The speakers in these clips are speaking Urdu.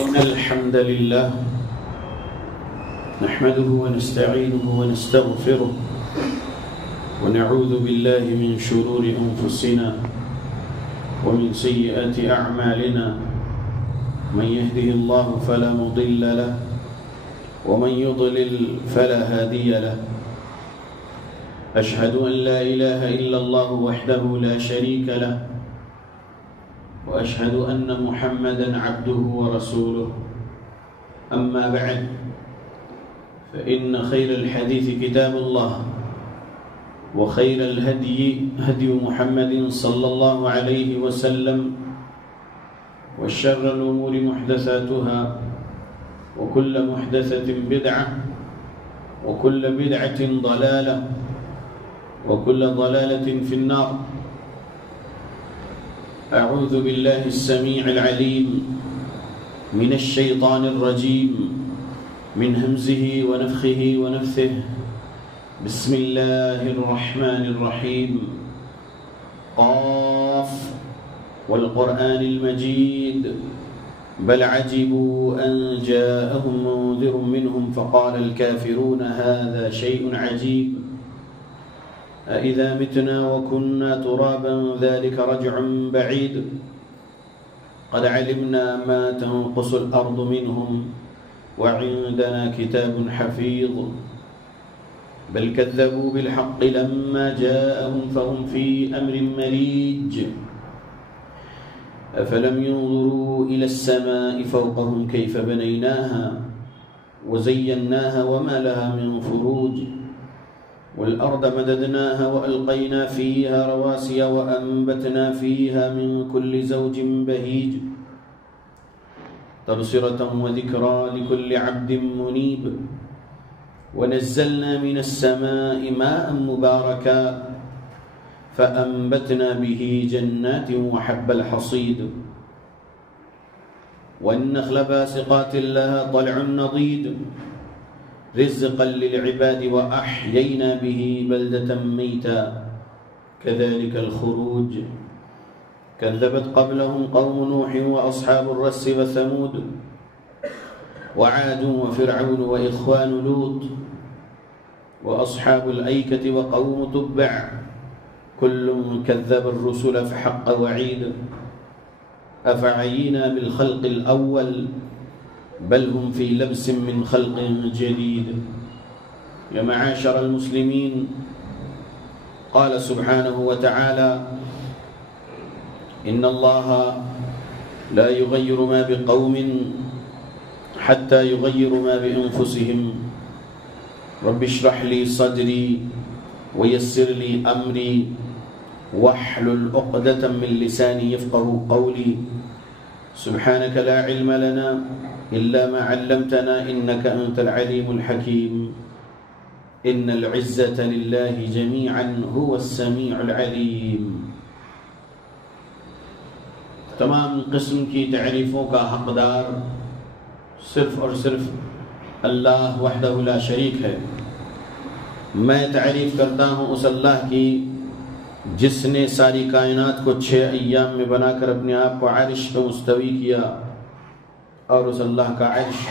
إن الحمد لله نحمده ونستعينه ونستغفره ونعوذ بالله من شرور أنفسنا ومن سيئات أعمالنا من يهده الله فلا مضل له ومن يضلل فلا هادي له أشهد أن لا إله إلا الله وحده لا شريك له وأشهد أن محمدًا عبده ورسوله أما بعد فإن خير الحديث كتاب الله وخير الهدي هدي محمد صلى الله عليه وسلم وشر الأمور محدثاتها وكل محدثة بدعة وكل بدعة ضلالة وكل ضلالة في النار. أعوذ بالله السميع العليم من الشيطان الرجيم من همزه ونفخه ونفثه. بسم الله الرحمن الرحيم. قاف والقرآن المجيد بل عجبوا أن جاءهم منذر منهم فقال الكافرون هذا شيء عجيب أإذا متنا وكنا ترابا ذلك رجع بعيد قد علمنا ما تنقص الأرض منهم وعندنا كتاب حفيظ بل كذبوا بالحق لما جاءهم فهم في أمر مريج أفلم ينظروا إلى السماء فوقهم كيف بنيناها وزيناها وما لها من فروج والأرض مددناها وألقينا فيها رواسي وأنبتنا فيها من كل زوج بهيج تبصرة وذكرى لكل عبد منيب ونزلنا من السماء ماء مباركا فأنبتنا به جنات وحب الحصيد والنخل باسقات لها طلع نضيد رزقا للعباد وأحيينا به بلدة ميتا كذلك الخروج كذبت قبلهم قوم نوح وأصحاب الرس وثمود وعاد وفرعون وإخوان لوط وأصحاب الأيكة وقوم تبع كل كذب الرسل فحق وعيد أفعينا بالخلق الأول بل هم في لبس من خلق جديد. يا معاشر المسلمين، قال سبحانه وتعالى إن الله لا يغير ما بقوم حتى يغيروا ما بأنفسهم رب اشرح لي صدري ويسر لي أمري واحلل عقدة من لساني يفقه قولي سبحانك لا علم لنا إلا ما علمتنا إنك أنت العليم الحكيم إن العزة لله جميعا هو السميع العليم. تمام قسم کی تعریفوں کا حقدار صرف اور صرف اللہ وحدہ لا شریک ہے. میں تعریف کرتا ہوں اس اللہ کی جس نے ساری کائنات کو 6 ایام میں بنا کر اپنے آپ کو عرش پہ مستوی کیا اور اس اللہ کا عرش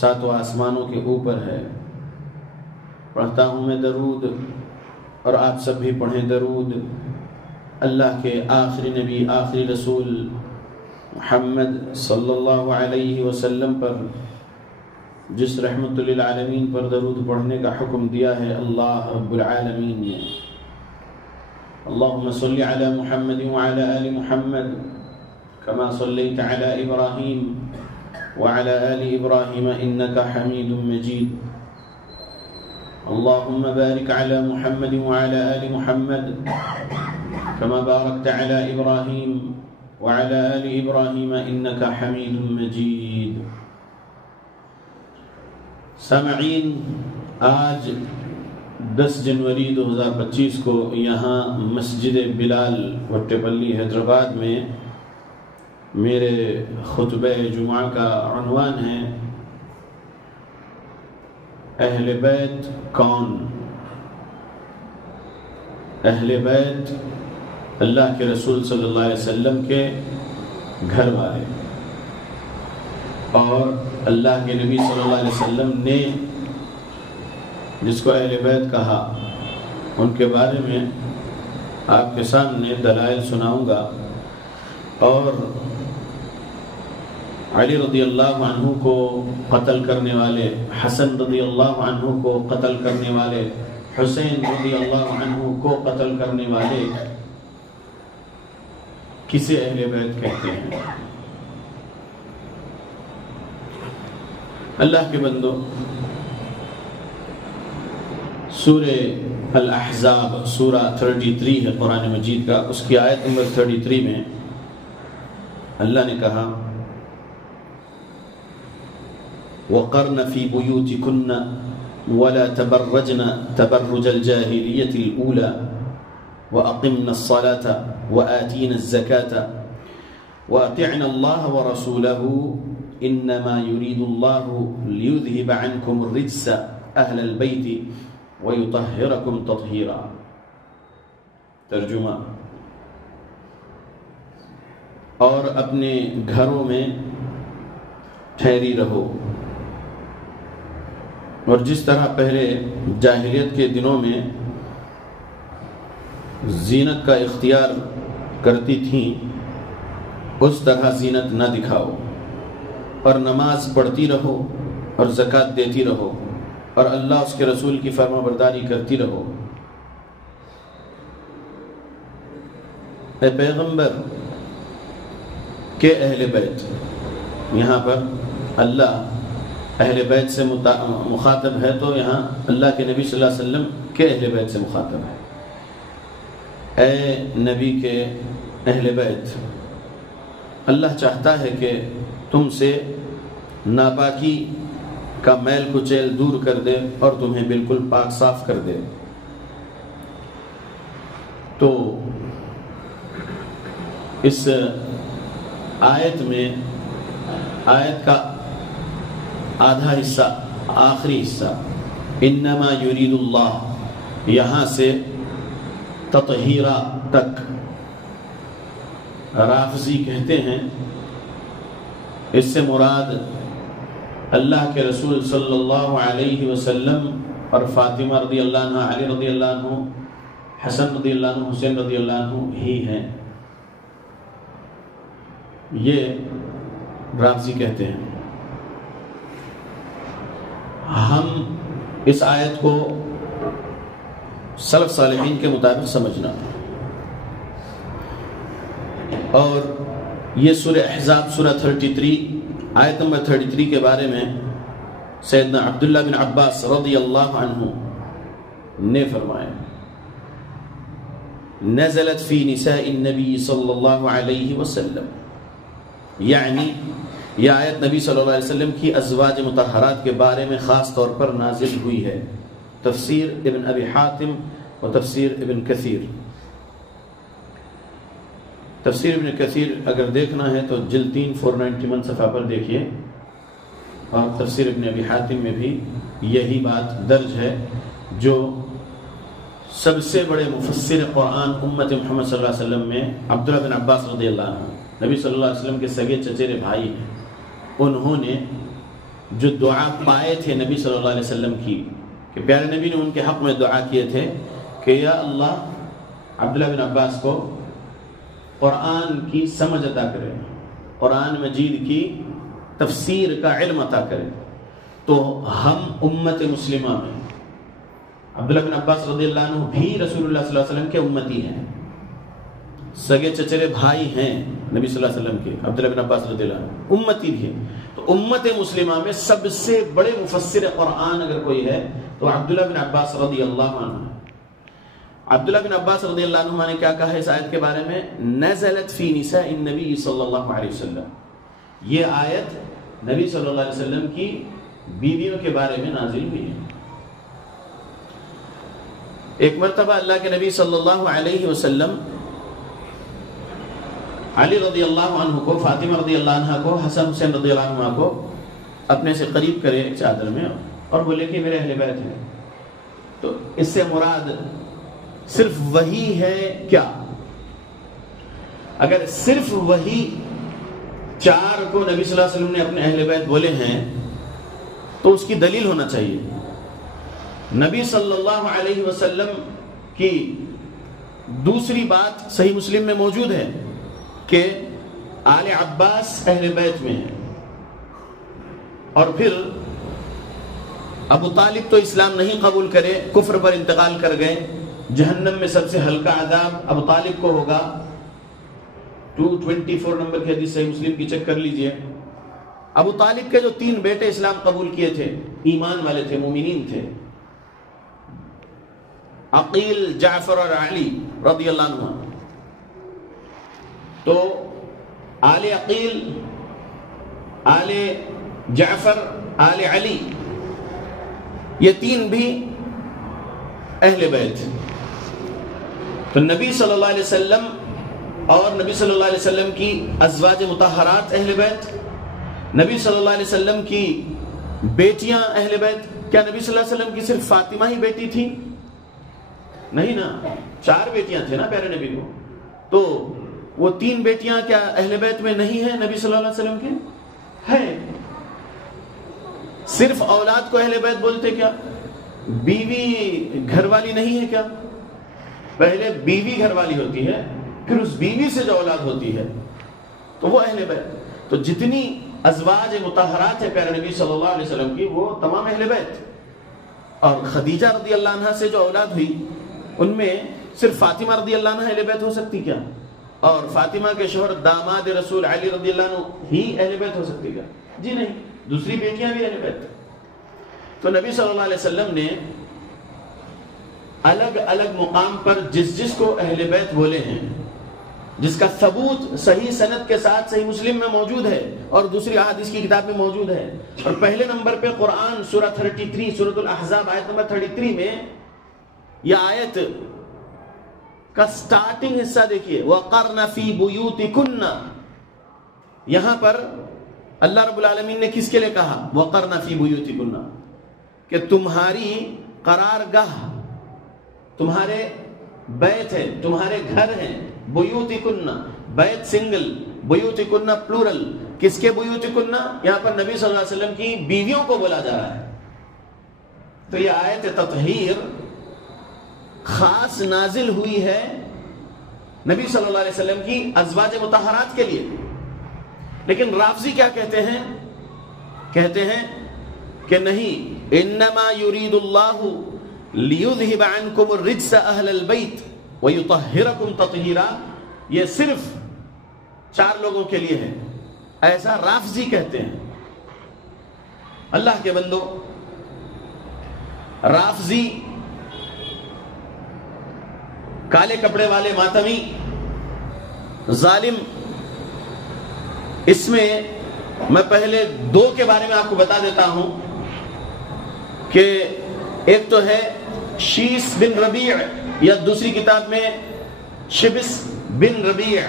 7 آسمانوں کے اوپر ہے. پڑھتا ہوں میں درود اور آپ سب بھی پڑھیں درود اللہ کے آخری نبی آخری رسول محمد صلی اللہ علیہ وسلم پر جس رحمت للعالمین پر درود پڑھنے کا حکم دیا ہے اللہ رب العالمین نے. اللهم صل على محمد وعلى آل محمد كما صليت على إبراهيم وعلى آل إبراهيم إنك حميد مجيد. اللهم بارك على محمد وعلى آل محمد كما باركت على إبراهيم وعلى آل إبراهيم إنك حميد مجيد. سامعین، آج 10 جنوری 2025 کو یہاں مسجد بلال وٹپلی حیدرآباد میں میرے خطبہ جمعہ کا عنوان ہے اہل بیت کون؟ اہل بیت اللہ کے رسول صلی اللہ علیہ وسلم کے گھر والے. اور اللہ کے نبی صلی اللہ علیہ وسلم نے جس کو اہل بیت کہا ان کے بارے میں آپ کے سامنے دلائل سناؤں گا، اور علی رضی اللہ عنہ کو قتل کرنے والے، حسن رضی اللہ عنہ کو قتل کرنے والے، حسین رضی اللہ عنہ کو قتل کرنے والے کسے اہل بیت کہتے ہیں؟ اللہ کے بندو، سورہ الاحزاب سورہ 33 ہے قرآن مجید کا، اس کی آیت نمبر 33 میں اللہ نے کہا وَقَرْنَ فِي بُيُوتِكُنَّ وَلَا تَبَرَّجْنَ تَبَرُّجَ الْجَاهِلِيَّةِ الْأُولَى وَأَقِمْنَ الصَّلَاةَ وَآتِينَ الزَّكَاةَ وَأَطِعْنَ اللَّهَ وَرَسُولَهُ إِنَّمَا يُرِيدُ اللَّهُ لِيُذْهِبَ عَنْكُمُ الرِّجْسَ أَهْلَ الْبَيْتِ وَيُطَهِّرَكُمْ تَطْهِيرًا۔ ترجمہ، اور اپنے گھروں میں ٹھہری رہو، اور جس طرح پہلے جاہلیت کے دنوں میں زینت کا اختیار کرتی تھیں اس طرح زینت نہ دکھاؤ، اور نماز پڑھتی رہو اور زکوٰۃ دیتی رہو، اور اللہ اس کے رسول کی فرما برداری کرتی رہو۔ اے پیغمبر کے اہل بیت، یہاں پر اللہ اہل بیت سے مخاطب ہے، تو یہاں اللہ کے نبی صلی اللہ علیہ وسلم کے اہل بیت سے مخاطب ہے۔ اے نبی کے اہل بیت، اللہ چاہتا ہے کہ تم سے ناپاکی کا میل کچیل دور کر دے اور تمہیں بالکل پاک صاف کر دے۔ تو اس آیت میں، آیت کا آدھا حصہ، آخری حصہ انما یرید اللہ، یہاں سے تطہیرہ تک رافضی کہتے ہیں اس سے مراد اللہ کے رسول صلی اللہ علیہ وسلم اور فاطمہ رضی اللہ عنہ، علی رضی اللہ عنہ، حسن رضی اللہ عنہ، حسین رضی اللہ عنہ ہی ہیں، یہ رافضی کہتے ہیں۔ ہم اس آیت کو سلف صالحین کے مطابق سمجھنا، اور یہ سورہ احزاب سورہ 33 آیت نمبر 33 کے بارے میں سیدنا عبداللہ بن عباس رضی اللہ عنہ نے فرمایا نزلت فی نساء النبی صلی اللہ علیہ وسلم، یعنی یہ آیت نبی صلی اللہ علیہ وسلم کی ازواج مطہرات کے بارے میں خاص طور پر نازل ہوئی ہے۔ تفسیر ابن ابی حاتم و تفسیر ابن کثیر۔ تفسیر ابن کثیر اگر دیکھنا ہے تو جلد 3 491 صفحہ پر دیکھیے، اور تفسیر ابن ابی حاتم میں بھی یہی بات درج ہے، جو سب سے بڑے مفسر قرآن امت محمد صلی اللہ علیہ وسلم میں عبداللہ بن عباس رضی اللہ عنہ، نبی صلی اللہ علیہ وسلم کے سگے چچیرے بھائی ہیں، انہوں نے جو دعا پائے تھے نبی صلی اللہ علیہ وسلم کی، کہ پیارے نبی نے ان کے حق میں دعا کیے تھے کہ یا اللہ عبداللہ بن عباس کو قرآن کی سمجھ عطا کرے، قرآن مجید کی تفسیر کا علم عطا کرے۔ تو ہم امت مسلمہ میں عبداللہ بن عباس رضی اللہ عنہ بھی رسول اللہ صلی اللہ علیہ وسلم کے امتی ہیں، سگے چچرے بھائی ہیں نبی صلی اللہ علیہ وسلم کے، عبداللہ بن عباس رضی اللہ عنہ امتی بھی ہیں۔ تو امت مسلمہ میں سب سے بڑے مفسر قرآن اگر کوئی ہے تو عبداللہ بن عباس رضی اللہ عنہ ہے۔ عبداللہ بن عباس رضی اللہ عنہ نے کیا کہا ہے اس آیت کے بارے میں؟ نزلت فی نساء النبی صلی اللہ علیہ وسلم، یہ آیت نبی صلی اللہ علیہ وسلم کی بیویوں کے بارے میں نازل ہوئی ہے۔ ایک مرتبہ اللہ کے نبی صلی اللہ علیہ وسلم علی رضی اللہ عنہ کو، فاطمہ رضی اللہ عنہ کو، حسن حسین رضی اللہ عنہ کو اپنے سے قریب کرے ایک چادر میں، اور بولے کہ میرے اہل بیت ہیں۔ تو اس سے مراد صرف وہی ہے کیا؟ اگر صرف وہی 4 کو نبی صلی اللہ علیہ وسلم نے اپنے اہل بیت بولے ہیں تو اس کی دلیل ہونا چاہیے. نبی صلی اللہ علیہ وسلم کی دوسری بات صحیح مسلم میں موجود ہے کہ آل عباس اہل بیت میں ہیں، اور پھر ابو طالب تو اسلام نہیں قبول کرے، کفر پر انتقال کر گئے. جہنم میں سب سے ہلکا عذاب ابو طالب کو ہوگا. 224 نمبر کی حدیث صحیح مسلم کی چیک کر لیجئے. ابو طالب کے جو 3 بیٹے اسلام قبول کیے تھے، ایمان والے تھے، مومنین تھے، عقیل، جعفر اور علی رضی اللہ عنہ. تو آل عقیل، آل جعفر، آل علی، یہ 3 بھی اہل بیت. تو نبی صلی اللہ علیہ وسلم اور نبی صلی اللہ علیہ وسلم کی ازواج مطہرات اہل بیت، نبی صلی اللہ علیہ وسلم کی بیٹیاں اہل بیت. کیا نبی صلی اللہ علیہ وسلم کی صرف فاطمہ ہی بیٹی تھی؟ نہیں نا، 4 بیٹیاں تھے نا پیارے نبی کو. تو وہ 3 بیٹیاں کیا اہل بیت میں نہیں ہیں نبی صلی اللہ علیہ وسلم کے؟ ہے. صرف اولاد کو اہل بیت بولتے کیا؟ بیوی گھر والی نہیں ہے کیا؟ پہلے بیوی گھر والی ہوتی ہے، پھر اس بیوی سے جو اولاد ہوتی ہے تو وہ اہل بیت. تو جتنی ازواج مطہرات ہے پیارے نبی صلی اللہ علیہ وسلم کی، وہ تمام اہل بیت. اور خدیجہ رضی اللہ عنہا سے جو اولاد ہوئی، ان میں صرف فاطمہ رضی اللہ عنہ اہل بیت ہو سکتی کیا؟ اور فاطمہ کے شوہر داماد رسول علی رضی اللہ عنہ ہی اہل بیت ہو سکتی کیا؟ جی نہیں، دوسری بیٹیاں بھی اہل بیت. تو نبی صلی اللہ علیہ وسلم نے الگ الگ مقام پر جس کو اہل بیت بولے ہیں، جس کا ثبوت صحیح سند کے ساتھ صحیح مسلم میں موجود ہے اور دوسری احادیث کی کتاب میں موجود ہے. اور پہلے نمبر پہ قرآن سورہ 33 سورۃ الاحزاب آیت نمبر 33 میں یہ آیت کا سٹارٹنگ حصہ دیکھیے، وَقَرْنَ فِي بُيُوتِكُنَّ. یہاں پر اللہ رب العالمین نے کس کے لیے کہا وَقَرْنَ فِي بُيُوتِكُنَّ؟ کہ تمہاری قرار گاہ، تمہارے بیت ہے، تمہارے گھر ہیں. بیوتکن، بیت سنگل، بیوتکن پلورل. کس کے بیوتکن؟ یہاں پر نبی صلی اللہ علیہ وسلم کی بیویوں کو بولا جا رہا ہے. تو یہ آیت تطہیر خاص نازل ہوئی ہے نبی صلی اللہ علیہ وسلم کی ازواج مطہرات کے لیے. لیکن رافضی کیا کہتے ہیں؟ کہتے ہیں کہ نہیں، انما یرید اللہ لیذہب عنکم الرجس اہل البیت ویطہرکم تطہیرا. یہ صرف 4 لوگوں کے لیے ہے، ایسا رافضی کہتے ہیں. اللہ کے بندو، رافضی، کالے کپڑے والے ماتمی، ظالم، اس میں میں پہلے 2 کے بارے میں آپ کو بتا دیتا ہوں کہ ایک تو ہے شیس بن ربیع، یا دوسری کتاب میں شبس بن ربیع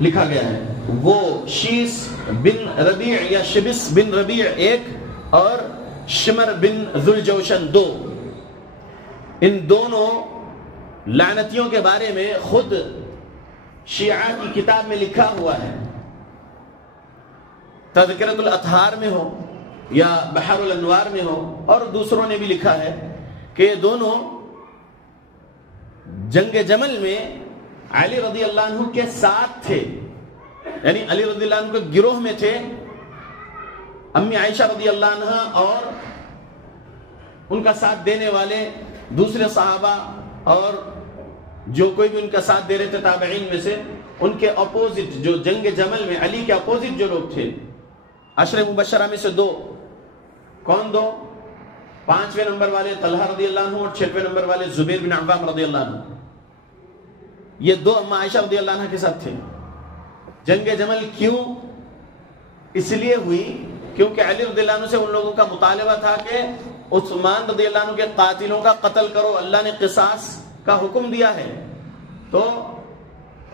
لکھا گیا ہے. وہ شیس بن ربیع یا شبس بن ربیع ایک، اور شمر بن ذوالجوشن 2. ان دونوں لعنتیوں کے بارے میں خود شیعہ کی کتاب میں لکھا ہوا ہے. تذکرۃ الاطہار میں ہو یا بحر الانوار میں ہو، اور دوسروں نے بھی لکھا ہے کہ یہ دونوں جنگ جمل میں علی رضی اللہ عنہ کے ساتھ تھے، یعنی علی رضی اللہ عنہ کے گروہ میں تھے. امی عائشہ رضی اللہ عنہ اور ان کا ساتھ دینے والے دوسرے صحابہ اور جو کوئی بھی ان کا ساتھ دے رہے تھے تابعین میں سے، ان کے اپوزٹ جو جنگ جمل میں علی کے اپوزٹ جو لوگ تھے، 10 مبشرہ میں سے 2. کون 2؟ 5ویں نمبر والے طلحہ رضی اللہ عنہ اور 6ویں نمبر والے زبیر بن عوام رضی اللہ عنہ. یہ 2 اما عائشہ رضی اللہ عنہ کے ساتھ تھے. جنگ جمل کیوں اس لیے ہوئی؟ کیونکہ علی رضی اللہ عنہ سے ان لوگوں کا مطالبہ تھا کہ عثمان رضی اللہ عنہ کے قاتلوں کا قتل کرو، اللہ نے قصاص کا حکم دیا ہے، تو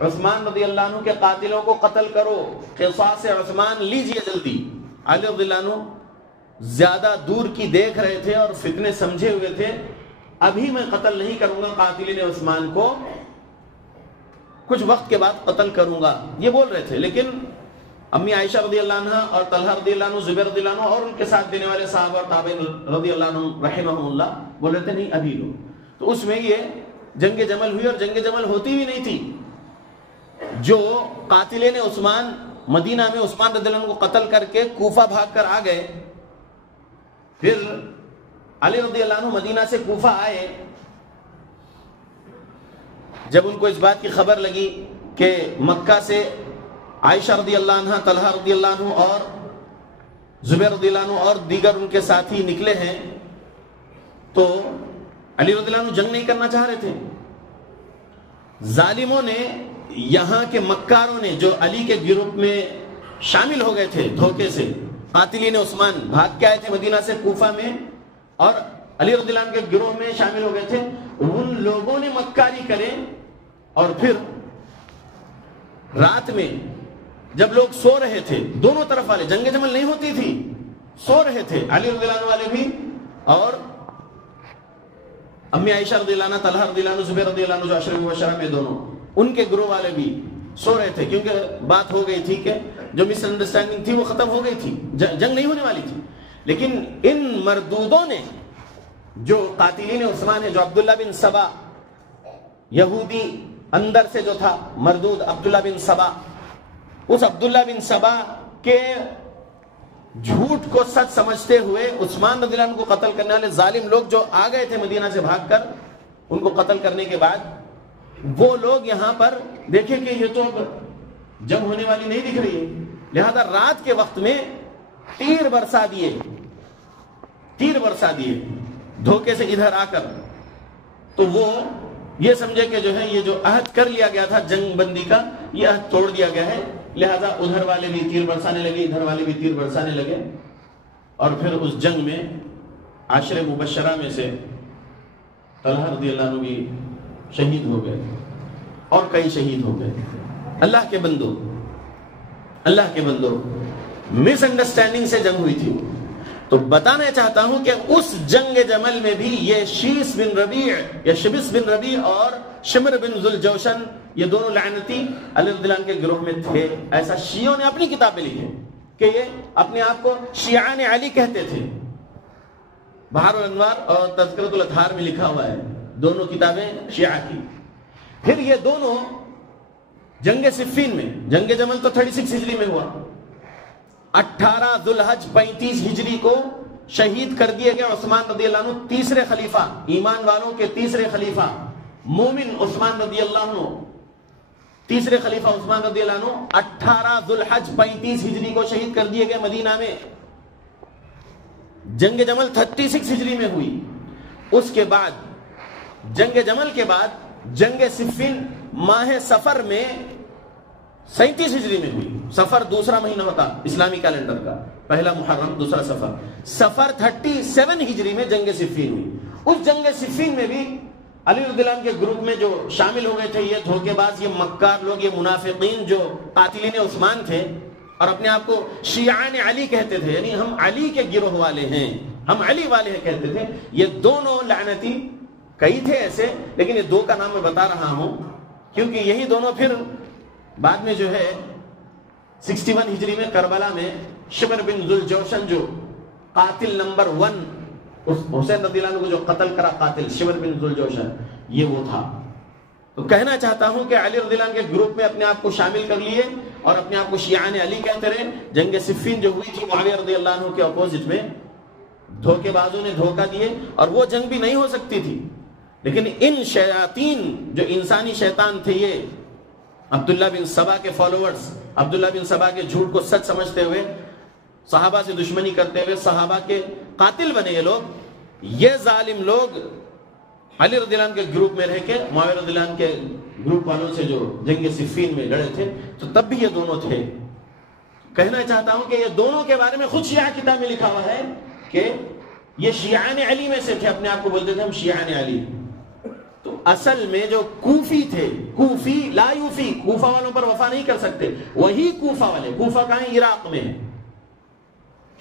عثمان رضی اللہ عنہ کے قاتلوں کو قتل کرو، قصاص عثمان لیجئے جلدی. علی رضی اللہ عنہ زیادہ دور کی دیکھ رہے تھے اور فتنے سمجھے ہوئے تھے. ابھی میں قتل نہیں کروں گا قاتلین عثمان کو، کچھ وقت کے بعد قتل کروں گا، یہ بول رہے تھے. لیکن امی عائشہ رضی اللہ عنہ اور طلحہ رضی اللہ عنہ، زبیر رضی اللہ عنہ اور ان کے ساتھ دینے والے صحابہ اور تابعین رضی اللہ عنہ رحمہم اللہ بول رہے تھے نہیں ابھی لو. تو اس میں یہ جنگ جمل ہوئی، اور جنگ جمل ہوتی بھی نہیں تھی. جو قاتلین عثمان مدینہ میں عثمان رضی اللہ عنہ کو قتل کر کے کوفہ بھاگ کر آ گئے، پھر علی رضی اللہ عنہ مدینہ سے کوفہ آئے. جب ان کو اس بات کی خبر لگی کہ مکہ سے عائشہ رضی اللہ عنہ، طلحہ رضی اللہ عنہ اور زبیر رضی اللہ عنہ اور دیگر ان کے ساتھی نکلے ہیں، تو علی رضی اللہ عنہ جنگ نہیں کرنا چاہ رہے تھے. ظالموں نے، یہاں کے مکاروں نے جو علی کے گروپ میں شامل ہو گئے تھے دھوکے سے، قاتلین عثمان بھاگ کے آئے تھے مدینہ سے کوفہ میں اور علی رضی اللہ عنہ کے گروہ میں شامل ہو گئے تھے، ان لوگوں نے مکاری کرے. اور پھر رات میں جب لوگ سو رہے تھے، دونوں طرف والے، جنگ جمل نہیں ہوتی تھی، سو رہے تھے، علی رضی اللہ عنہ والے بھی اور امی عائشہ رضی اللہ عنہ، طلحہ رضی اللہ عنہ، زبیر رضی اللہ عنہ جو عشرہ مبشرہ میں دونوں، ان کے گروہ والے بھی سو رہے تھے، کیونکہ بات ہو گئی تھی کہ جو مس انڈرسٹینڈنگ تھی وہ ختم ہو گئی تھی، جنگ نہیں ہونے والی تھی. لیکن ان مردودوں نے، جو قاتلین عثمان ہے، جو عبداللہ بن سبا یہودی اندر سے جو تھا مردود عبداللہ بن سبا، اس عبداللہ بن سبا کے جھوٹ کو سچ سمجھتے ہوئے عثمان رضی اللہ عنہ کو قتل کرنے والے ظالم لوگ جو آ گئے تھے مدینہ سے بھاگ کر، ان کو قتل کرنے کے بعد وہ لوگ یہاں پر دیکھیں کہ یہ تو جنگ ہونے والی نہیں دکھ رہی ہے، لہذا رات کے وقت میں تیر برسا دیے دھوکے سے ادھر آ کر. تو وہ یہ سمجھے کہ جو ہے یہ جو عہد کر لیا گیا تھا جنگ بندی کا، یہ عہد توڑ دیا گیا ہے، لہذا ادھر والے بھی تیر برسانے لگے، ادھر والے بھی تیر برسانے لگے. اور پھر اس جنگ میں عشرہ مبشرہ میں سے طلحہ رضی اللہ عنہ بھی شہید ہو گئے اور کئی شہید ہو گئے. اللہ کے بندو مس انڈرسٹینڈنگ سے جنگ ہوئی تھی. تو بتانا چاہتا ہوں کہ اس جنگ جمل میں بھی یہ شیس بن ربیع یا شبس بن ربیع اور شمر بن ذوالجوشن، یہ دونوں لعنتی علی رضی اللہ عنہ کے گروہ میں تھے. ایسا شیعوں نے اپنی کتاب میں لکھے کہ یہ اپنے آپ کو شیعان علی کہتے تھے. بہار الانوار اور تذکرۃ الاطہار میں لکھا ہوا ہے، دونوں کتابیں شیعہ کی. پھر یہ دونوں جنگ صفین میں، جنگ جمل تو 36 ہجری میں ہوا، 18 ذوالحج 35 ہجری کو شہید کر دیے گئے عثمان رضی اللہ عنہ، تیسرے خلیفہ، ایمان والوں کے تیسرے خلیفہ، مومن عثمان رضی اللہ عنہ، تیسرے خلیفہ عثمان رضی اللہ عنہ 18 ذوالحج 35 ہجری کو شہید کر دیے گئے مدینہ میں. جنگ جمل 36 ہجری میں ہوئی. اس کے بعد جنگ جمل کے بعد جنگ صفین ماہ سفر میں 37 ہجری میں ہوئی. سفر دوسرا مہینہ ہوتا اسلامی کیلنڈر کا، پہلا محرم دوسرا سفر. سفر 37 ہجری میں جنگ صفین ہوئی. اس جنگ صفین میں بھی علی رضی اللہ عنہ کے گروپ میں جو شامل ہو گئے تھے یہ دھوکے باز، یہ مکار لوگ، یہ منافقین جو قاتلین عثمان تھے اور اپنے آپ کو شیعان علی کہتے تھے، یعنی ہم علی کے گروہ والے ہیں، ہم علی والے ہیں کہتے تھے. یہ دونوں لعنتی، کئی تھے ایسے لیکن یہ دو کا نام میں بتا رہا ہوں کیونکہ یہی دونوں پھر بعد میں جو ہے 61 ہجری میں کربلا میں شمر بن ذوالجوشن جو قاتل نمبر 1 حسین رضی اللہ عنہ کو جو قتل کرا قاتل شمر بن ذوالجوشن، یہ وہ تھا. تو کہنا چاہتا ہوں کہ علی رضی اللہ عنہ کے گروپ میں اپنے آپ کو شامل کر لیے اور اپنے آپ کو شیعان علی کہتے رہے. جنگ صفین جو ہوئی تھی معاویہ رضی اللہ عنہ کے اپوزٹ میں، دھوکے بازوں نے دھوکہ دیے اور وہ جنگ بھی نہیں ہو سکتی تھی. لیکن ان شیاطین جو انسانی شیطان تھے، یہ عبداللہ بن سبا کے فالوورز، عبداللہ بن سبا کے جھوٹ کو سچ سمجھتے ہوئے، صحابہ سے دشمنی کرتے ہوئے صحابہ کے قاتل بنے. یہ ظالم لوگ علی رضی اللہ عنہ کے گروپ میں رہ کے معاویہ رضی اللہ عنہ کے گروپ والوں سے جو جنگ صفین میں لڑے تھے، تو تب بھی یہ دونوں تھے. کہنا چاہتا ہوں کہ یہ دونوں کے بارے میں خود شیعہ کتاب میں لکھا ہوا ہے کہ یہ شیعان علی میں سے تھے، اپنے آپ کو بولتے تھے ہم شیعان علی. تو اصل میں جو کوفی تھے، کوفی لا یوفی، کوفہ والوں پر وفا نہیں کر سکتے، وہی کوفہ والے، کوفہ کہاں ہے؟ عراق میں.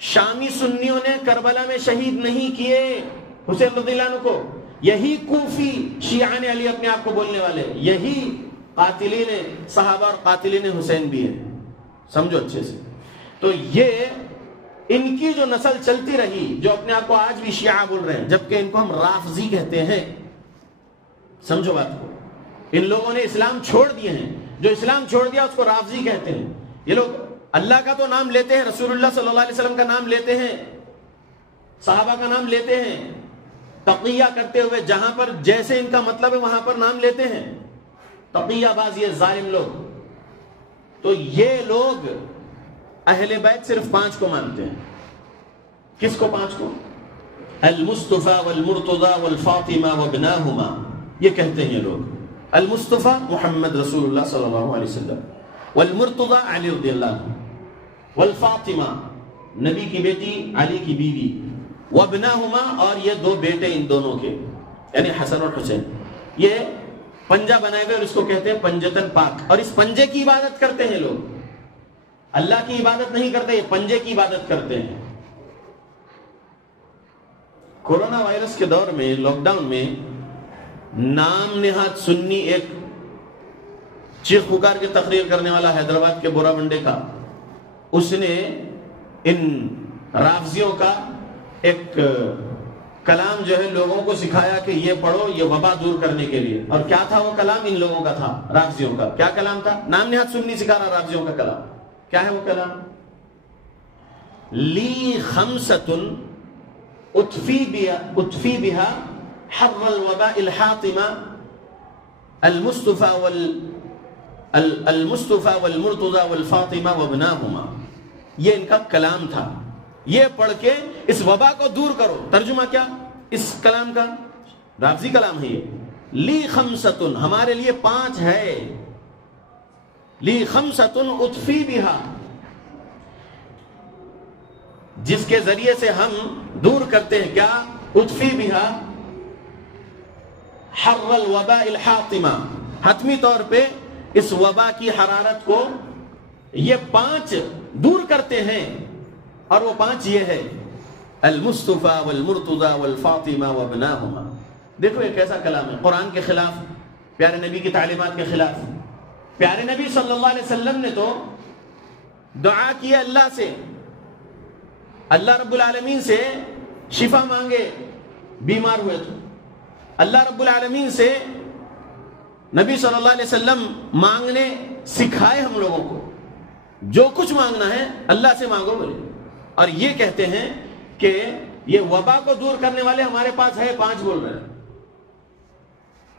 شامی سنیوں نے کربلا میں شہید نہیں کیے حسین رضی اللہ عنہ کو، یہی کوفی شیعان علی اپنے آپ کو بولنے والے، یہی قاتلین صحابہ اور قاتلین حسین بھی ہیں. سمجھو اچھے سے. تو یہ ان کی جو نسل چلتی رہی، جو اپنے آپ کو آج بھی شیعہ بول رہے ہیں، جبکہ ان کو ہم رافضی کہتے ہیں. سمجھو بات کو، ان لوگوں نے اسلام چھوڑ دیے ہیں، جو اسلام چھوڑ دیا اس کو رافضی کہتے ہیں. یہ لوگ اللہ کا تو نام لیتے ہیں، رسول اللہ صلی اللہ علیہ وسلم کا نام لیتے ہیں، صحابہ کا نام لیتے ہیں، تقیہ کرتے ہوئے جہاں پر جیسے ان کا مطلب ہے وہاں پر نام لیتے ہیں. تقیہ باز یہ ظالم لوگ. تو یہ لوگ اہل بیت صرف 5 کو مانتے ہیں. کس کو 5 کو؟ المصطفیٰ والمرتضیٰ والفاطمہ وابناہما، یہ کہتے ہیں یہ لوگ. المصطفیٰ محمد رسول اللہ صلی اللہ علیہ وسلم، والمرتضیٰ علی رضی اللہ عنہ، والفاطمہ نبی کی بیٹی علی کی بیوی، وابناہما اور یہ 2 بیٹے ان دونوں کے یعنی حسن اور حسین. یہ پنجہ بنائے ہوئے اور اس کو کہتے ہیں پنجتن پاک. اور اس پنجے کی عبادت کرتے ہیں لوگ، اللہ کی عبادت نہیں کرتے، یہ پنجے کی عبادت کرتے ہیں. کورونا وائرس کے دور میں، لاک ڈاؤن میں، نام نہاد سنی ایک چیخ پکار کے تقریر کرنے والا حیدرآباد کے بورا منڈے کا، اس نے ان رافضیوں کا ایک کلام جو ہے لوگوں کو سکھایا کہ یہ پڑھو، یہ وبا دور کرنے کے لیے. اور کیا تھا وہ کلام؟ ان لوگوں کا تھا، رافضیوں کا. کیا کلام تھا؟ نام نہاد سنی سکھا رہا رافضیوں کا کلام. کیا ہے وہ کلام؟ لی خمسۃ اطفی بہا حر الوباء الحاطمہ المصطفیٰ والمرتضیٰ والفاطمہ وابناہما. یہ ان کا کلام تھا. یہ پڑھ کے اس وبا کو دور کرو. ترجمہ کیا اس کلام کا؟ رافضی کلام ہے یہ. لی خمسۃ، ہمارے لیے 5 ہے. لی خمسۃ اطفی بہا، جس کے ذریعے سے ہم دور کرتے ہیں. کیا؟ اطفی بہا حر الوباء الحاطمہ، حتمی طور پہ اس وبا کی حرارت کو یہ 5 دور کرتے ہیں. اور وہ 5 یہ ہے: المصطفیٰ والمرتضیٰ والفاطمہ وابناہما. دیکھو یہ کیسا کلام ہے، قرآن کے خلاف، پیارے نبی کی تعلیمات کے خلاف. پیارے نبی صلی اللہ علیہ وسلم نے تو دعا کی اللہ سے، اللہ رب العالمین سے شفا مانگے بیمار ہوئے تو. اللہ رب العالمین سے نبی صلی اللہ علیہ وسلم مانگنے سکھائے ہم لوگوں کو. جو کچھ مانگنا ہے اللہ سے مانگو بولے. اور یہ کہتے ہیں کہ یہ وبا کو دور کرنے والے ہمارے پاس ہے، 5 بول رہے ہیں.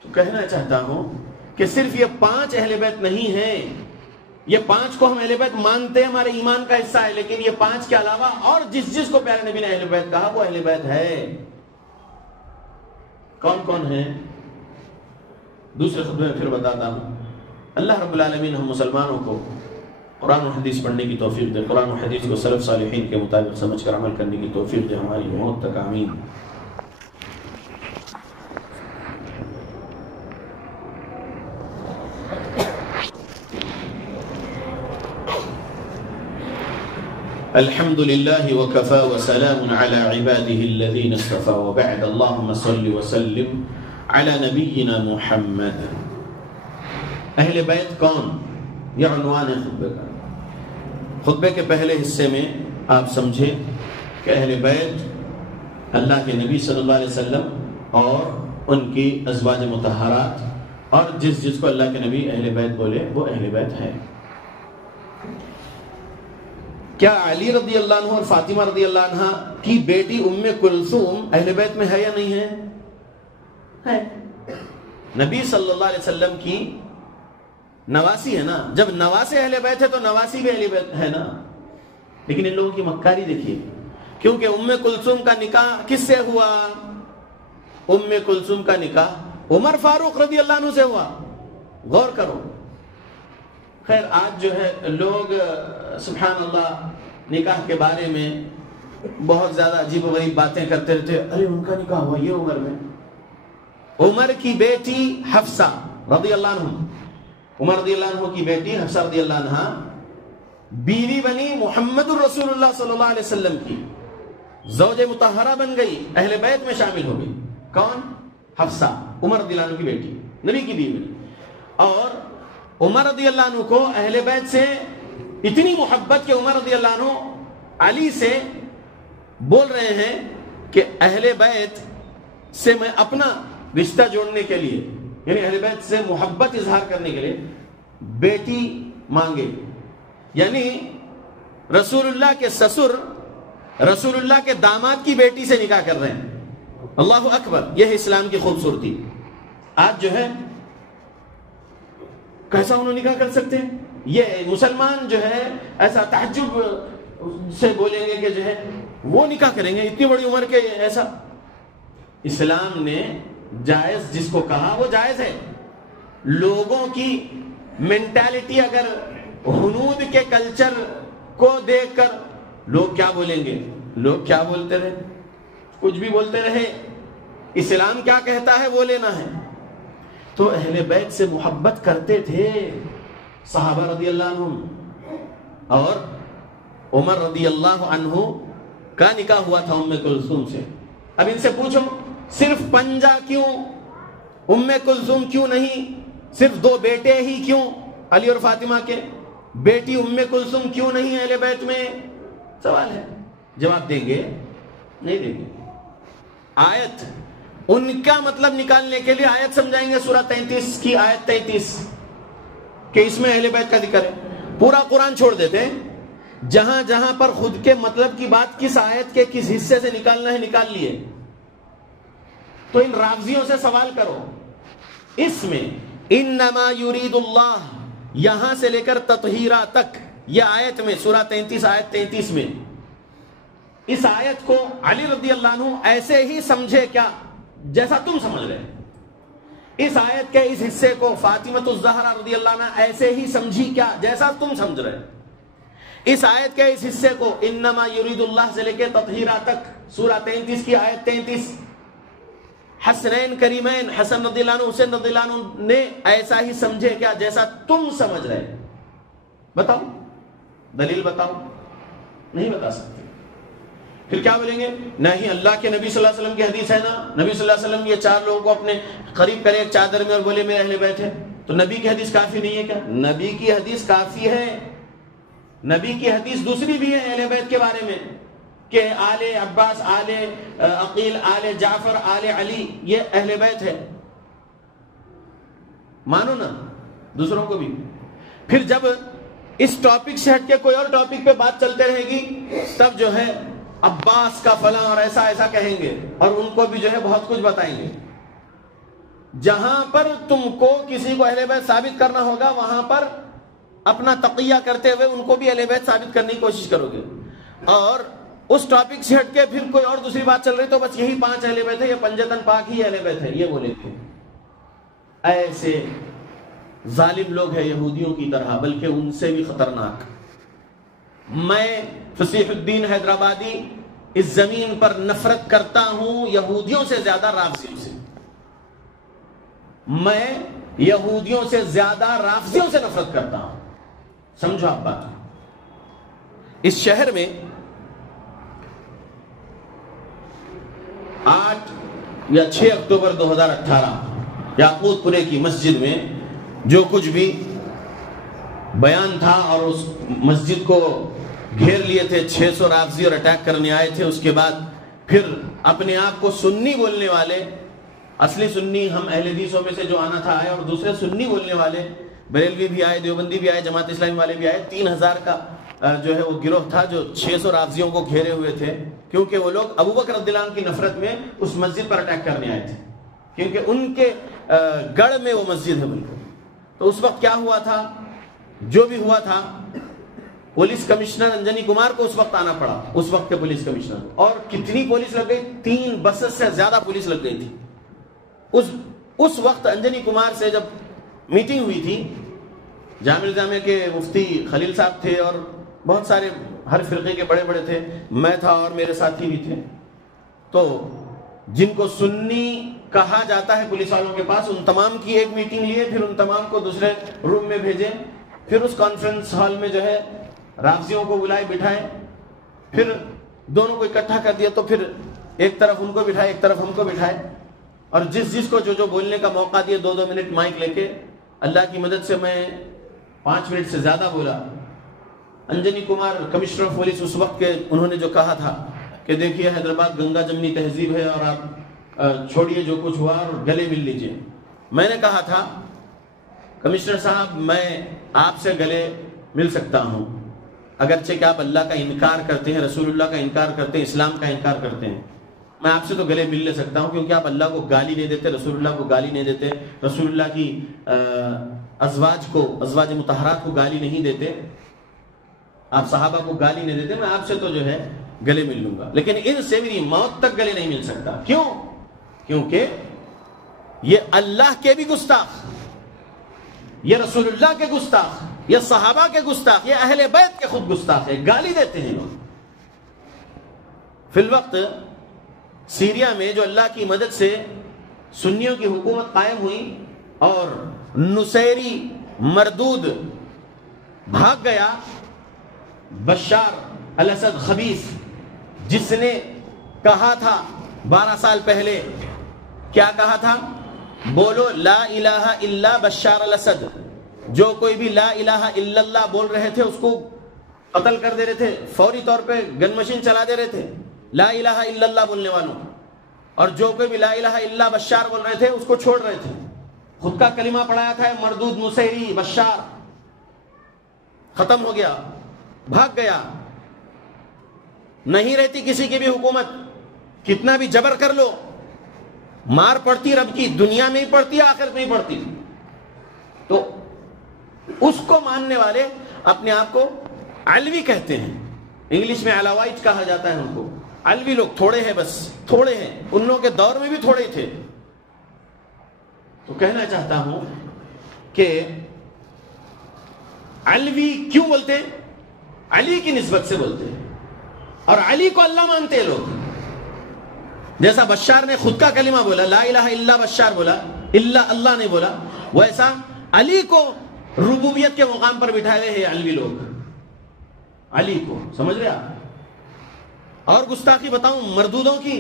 تو کہنا چاہتا ہوں کہ صرف یہ 5 اہل بیت نہیں ہیں. یہ 5 کو ہم اہل بیت مانتے ہیں، ہمارے ایمان کا حصہ ہے. لیکن یہ 5 کے علاوہ اور جس کو پیارے نبی نے اہل بیت کہا وہ اہل بیت ہے. کون کون ہیں؟ دوسرے خطبے میں پھر بتاتا ہوں. اللہ رب العالمین ہم مسلمانوں کو قرآن و حدیث پڑھنے کی توفیق دے، قرآن و حدیث کو سلف صالحین کے مطابق سمجھ کر عمل کرنے کی توفیق دے ہماری موت تک. آمین. الحمد لله وكفى وسلام على عباده الذين اصطفى وبعد. اللهم صل وسلم على نبينا محمد. اہل بیت کون؟ یہ عنوان ہے خطبے کا. خطبے کے پہلے حصے میں آپ سمجھے کہ اہل بیت اللہ کے نبی صلی اللہ علیہ وسلم اور ان کی ازواج مطہرات، اور جس کو اللہ کے نبی اہل بیت بولے وہ اہل بیت ہے. کیا علی رضی اللہ عنہ اور فاطمہ رضی اللہ عنہ کی بیٹی ام کلثوم اہل بیت میں ہے یا نہیں ہے؟ ہے. نبی صلی اللہ علیہ وسلم کی نواسی ہے نا. جب نواسی اہل بیت ہے تو نواسی بھی اہل بیت ہے نا. لیکن ان لوگوں کی مکاری دیکھیے، کیونکہ ام کلثوم کا نکاح کس سے ہوا؟ ام کلثوم کا نکاح عمر فاروق رضی اللہ عنہ سے ہوا. غور کرو. خیر آج جو ہے لوگ سبحان اللہ نکاح کے بارے میں بہت زیادہ عجیب و غریب باتیں کرتے رہتے. ارے ان کا نکاح ہوا یہ عمر میں. عمر کی بیٹی حفصہ رضی اللہ عنہ، عمر رضی اللہ عنہ کی بیٹی حفصہ رضی اللہ عنہ بیوی بنی محمد الرسول اللہ صلی اللہ علیہ وسلم کی، زوج مطہرہ بن گئی، اہل بیت میں شامل ہو گئی. کون؟ حفصہ، عمر رضی اللہ عنہ کی بیٹی، نبی کی بیوی. اور عمر رضی اللہ عنہ کو اہل بیت سے اتنی محبت کہ عمر رضی اللہ عنہ علی سے بول رہے ہیں کہ اہل بیت سے میں اپنا رشتہ جوڑنے کے لیے، یعنی اہل بیت سے محبت اظہار کرنے کے لیے بیٹی مانگے. یعنی رسول اللہ کے سسر رسول اللہ کے داماد کی بیٹی سے نکاح کر رہے ہیں. اللہ اکبر، یہ ہے اسلام کی خوبصورتی. آج جو ہے کیسا انہوں نکاح کر سکتے ہیں؟ یہ مسلمان جو ہے ایسا تعجب سے بولیں گے کہ جو ہے وہ نکاح کریں گے اتنی بڑی عمر کے. ایسا اسلام نے جائز جس کو کہا وہ جائز ہے. لوگوں کی مینٹالٹی اگر ہنود کے کلچر کو دیکھ کر لوگ کیا بولیں گے، لوگ کیا بولتے رہے، کچھ بھی بولتے رہے، اسلام کیا کہتا ہے وہ لینا ہے. تو اہل بیت سے محبت کرتے تھے صحابہ رضی اللہ عنہ، اور عمر رضی اللہ عنہ کا نکاح ہوا تھا ام کلثوم سے. اب ان سے پوچھو صرف پنجہ کیوں، ام کلثوم کیوں نہیں، صرف 2 بیٹے ہی کیوں علی اور فاطمہ کے، بیٹی ام کلثوم کیوں نہیں اہل بیت میں؟ سوال ہے. جواب دیں گے؟ نہیں دیں گے. آیت ان کا مطلب نکالنے کے لیے آیت سمجھائیں گے، سورہ 33 کی آیت 33 کہ اس میں اہل بیت کا ذکر ہے. پورا قرآن چھوڑ دیتے ہیں، جہاں جہاں پر خود کے مطلب کی بات کس آیت کے کس حصے سے نکالنا ہے نکال لیے. تو ان رافضیوں سے سوال کرو، اس میں انما یرید اللہ یہاں سے لے کر تطہیرہ تک، یہ آیت میں سورہ 33 آیت 33 میں اس آیت کو علی رضی اللہ عنہ ایسے ہی سمجھے کیا جیسا تم سمجھ رہے؟ اس آیت کے اس حصے کو فاطمۃ الزہرا رضی اللہ عنہ ایسے ہی سمجھی کیا جیسا تم سمجھ رہے؟ اس آیت کے اس حصے کو انما یرید اللہ سے لے کے تطہیرہ تک سورہ 33 کی آیت 33 حسنین کریمین حسن رضی اللہ عنہ حسین رضی اللہ عنہ نے ایسا ہی سمجھے کیا جیسا تم سمجھ رہے؟ بتاؤ، دلیل بتاؤ. نہیں بتا سکتے. پھر کیا بولیں گے؟ نہیں، اللہ کے نبی صلی اللہ علیہ وسلم کی حدیث ہے نا، نبی صلی اللہ علیہ وسلم یہ 4 لوگوں کو اپنے قریب کرے ایک چادر میں اور بولے میرے اہل بیت ہے. تو نبی کی حدیث کافی نہیں ہے کیا؟ نبی کی حدیث کافی ہے. نبی کی حدیث دوسری بھی ہے اہل بیت کے بارے میں کہ آل عباس، آل عقیل، آل جعفر، آل علی یہ اہل بیت ہے. مانو نا دوسروں کو بھی. پھر جب اس ٹاپک سے ہٹ کے کوئی اور ٹاپک پہ بات چلتے رہے گی تب جو ہے عباس کا فلاں اور ایسا ایسا کہیں گے اور ان کو بھی جو ہے بہت کچھ بتائیں گے. جہاں پر تم کو کسی کو اہل بیت ثابت کرنا ہوگا وہاں پر اپنا تقیہ کرتے ہوئے ان کو بھی اہل بیت ثابت کرنے کی کوشش کرو گے. اور اس ٹاپک سے ہٹ کے پھر کوئی اور دوسری بات چل رہی تو بس یہی 5 اہل بیت ہے، یہ پنجتن پاک ہی اہل بیت ہے یہ بولے تھے. ایسے ظالم لوگ ہیں یہودیوں کی طرح، بلکہ ان سے بھی خطرناک. میں فصیح الدین حیدرآبادی اس زمین پر نفرت کرتا ہوں یہودیوں سے زیادہ رافضیوں سے. میں یہودیوں سے زیادہ رافضیوں سے نفرت کرتا ہوں. سمجھو آپ بات. اس شہر میں 8 یا 6 اکتوبر 2018 یاقوت پورے کی مسجد میں جو کچھ بھی بیان تھا اور اس مسجد کو گھیر لیے تھے 600 رافضی اور اٹیک کرنے آئے تھے. اس کے بعد پھر اپنے آپ کو سنی بولنے والے، اصلی سنی ہم اہل حدیثوں میں سے جو آنا تھا آئے، اور دوسرے سنی بولنے والے بریلوی بھی آئے، دیوبندی بھی آئے، جماعت اسلامی والے بھی آئے. 3000 کا جو ہے وہ گروہ تھا جو 600 رافضیوں کو گھیرے ہوئے تھے، کیونکہ وہ لوگ ابو بکر رضی اللہ عنہ کی نفرت میں اس مسجد پر اٹیک کرنے آئے تھے، کیونکہ ان کے گڑھ میں وہ مسجد ہے بالکل. تو اس وقت کیا ہوا تھا؟ جو بھی ہوا تھا، پولیس کمشنر انجنی کمار کو اس وقت آنا پڑا، اس وقت کے پولیس کمشنر. اور کتنی پولیس لگ گئی؟ 3 بسز سے زیادہ پولیس لگ گئی تھی. اس وقت انجنی کمار سے جب میٹنگ ہوئی تھی، جامعہ کے مفتی خلیل صاحب تھے اور بہت سارے ہر فرقے کے بڑے بڑے تھے، میں تھا اور میرے ساتھی بھی تھے. تو جن کو سنی کہا جاتا ہے پولیس والوں کے پاس، ان تمام کی ایک میٹنگ لیے، پھر ان تمام کو دوسرے روم میں بھیجے، پھر اس کانفرنس ہال میں جو ہے رافضیوں کو بلائے بٹھائے، پھر دونوں کو اکٹھا کر دیا. تو پھر ایک طرف ان کو بٹھائے، ایک طرف ہم کو بٹھائے، اور جس کو جو بولنے کا موقع دیے 2 منٹ مائک لے کے. اللہ کی مدد سے میں 5 منٹ سے زیادہ بولا. Anjani Kumar commissioner of police اس وقت کے انہوں نے جو کہا تھا کہ دیکھیے حیدرآباد گنگا جمنی تہذیب ہے اور آپ چھوڑیے جو کچھ ہوا اور گلے مل لیجئے. میں نے کہا تھا کمشنر صاحب میں آپ سے گلے مل سکتا ہوں اگرچہ کہ آپ اللہ کا انکار کرتے ہیں, رسول اللہ کا انکار کرتے ہیں, اسلام کا انکار کرتے ہیں. میں آپ سے تو گلے مل لے سکتا ہوں کیونکہ آپ اللہ کو گالی نہیں دیتے, رسول اللہ کو گالی نہیں دیتے, رسول اللہ کی ازواج مطہرات کو گالی نہیں دیتے, آپ صحابہ کو گالی نہیں دیتے. میں آپ سے تو جو ہے گلے مل لوں گا, لیکن ان سے میری موت تک گلے نہیں مل سکتا. کیوں؟ کیونکہ یہ اللہ کے بھی گستاخ, یہ رسول اللہ کے گستاخ, یہ صحابہ کے گستاخ, یہ اہل بیت کے خود گستاخ ہے, گالی دیتے ہیں لوگ. فی الوقت سیریا میں جو اللہ کی مدد سے سنیوں کی حکومت قائم ہوئی اور نصیری مردود بھاگ گیا, بشار الاسد خبیث, جس نے کہا تھا 12 سال پہلے, کیا کہا تھا؟ بولو لا الہ الا بشار الاسد. جو کوئی بھی لا الہ الا اللہ بول رہے تھے اس کو قتل کر دے رہے تھے, فوری طور پہ گن مشین چلا دے رہے تھے لا الہ الا اللہ بولنے والوں, اور جو کوئی بھی لا الہ الا بشار بول رہے تھے اس کو چھوڑ رہے تھے. خود کا کلمہ پڑھایا تھا مردود نصیری بشار, ختم ہو گیا, بھاگ گیا. نہیں رہتی کسی کی بھی حکومت, کتنا بھی جبر کر لو, مار پڑتی رب کی, دنیا میں ہی پڑتی ہے آخرت میں ہی پڑتی. تو اس کو ماننے والے اپنے آپ کو علوی کہتے ہیں, انگلش میں علوائٹ کہا جاتا ہے ان کو. علوی لوگ تھوڑے ہیں, بس تھوڑے ہیں, ان لوگوں کے دور میں بھی تھوڑے تھے. تو کہنا چاہتا ہوں کہ علوی کیوں بولتے ہیں؟ علی کی نسبت سے بولتے ہیں, اور علی کو اللہ مانتے ہیں لوگ. جیسا بشار نے خود کا کلمہ بولا لا الہ الا بشار بولا, الا اللہ نہیں بولا, ویسا علی کو ربوبیت کے مقام پر بٹھائے ہیں علوی لوگ. علی کو سمجھ رہے آپ؟ اور گستاخی بتاؤں مردودوں کی,